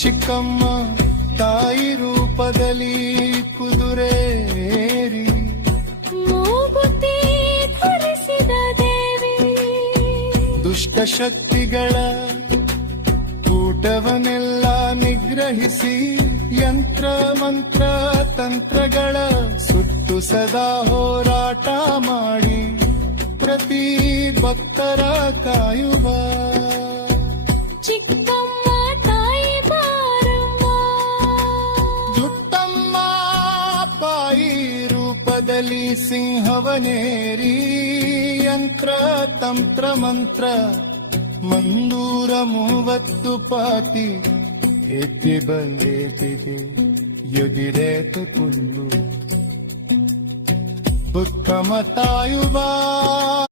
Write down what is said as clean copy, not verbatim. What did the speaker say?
ಚಿಕ್ಕಮ್ಮ ತಾಯಿ ರೂಪದಲ್ಲಿ ಕುದುರೇರಿ ಮೂಗುತಿ ಧರಿಸಿದ ದೇವಿ, ದುಷ್ಟ ಶಕ್ತಿಗಳ ಕೂಟವನ್ನೆಲ್ಲ ನಿಗ್ರಹಿಸಿ ಯಂತ್ರ ಮಂತ್ರ ತಂತ್ರಗಳ ಸುಟ್ಟು ಸದಾ ಹೋರಾಟ ಮಾಡಿ ಪ್ರತಿ ಭಕ್ತರ ಕಾಯುವ ಚಿಕ್ಕಮ್ಮ ತಾಯಿ ಬಾರಮ್ಮ. ದುಟ್ಟಮ್ಮ ತಾಯಿ ರೂಪದಲ್ಲಿ ಸಿಂಹವನೇರಿ ಯಂತ್ರ ತಂತ್ರ ಮಂತ್ರ 330 ಪಾತಿ ಎತ್ತಿ ಬಂದೇತಿದೆ ಎದಿರೇತ ಕುಲ್ಲು ಬುಕ್ಕಮ ತಾಯುಬಾ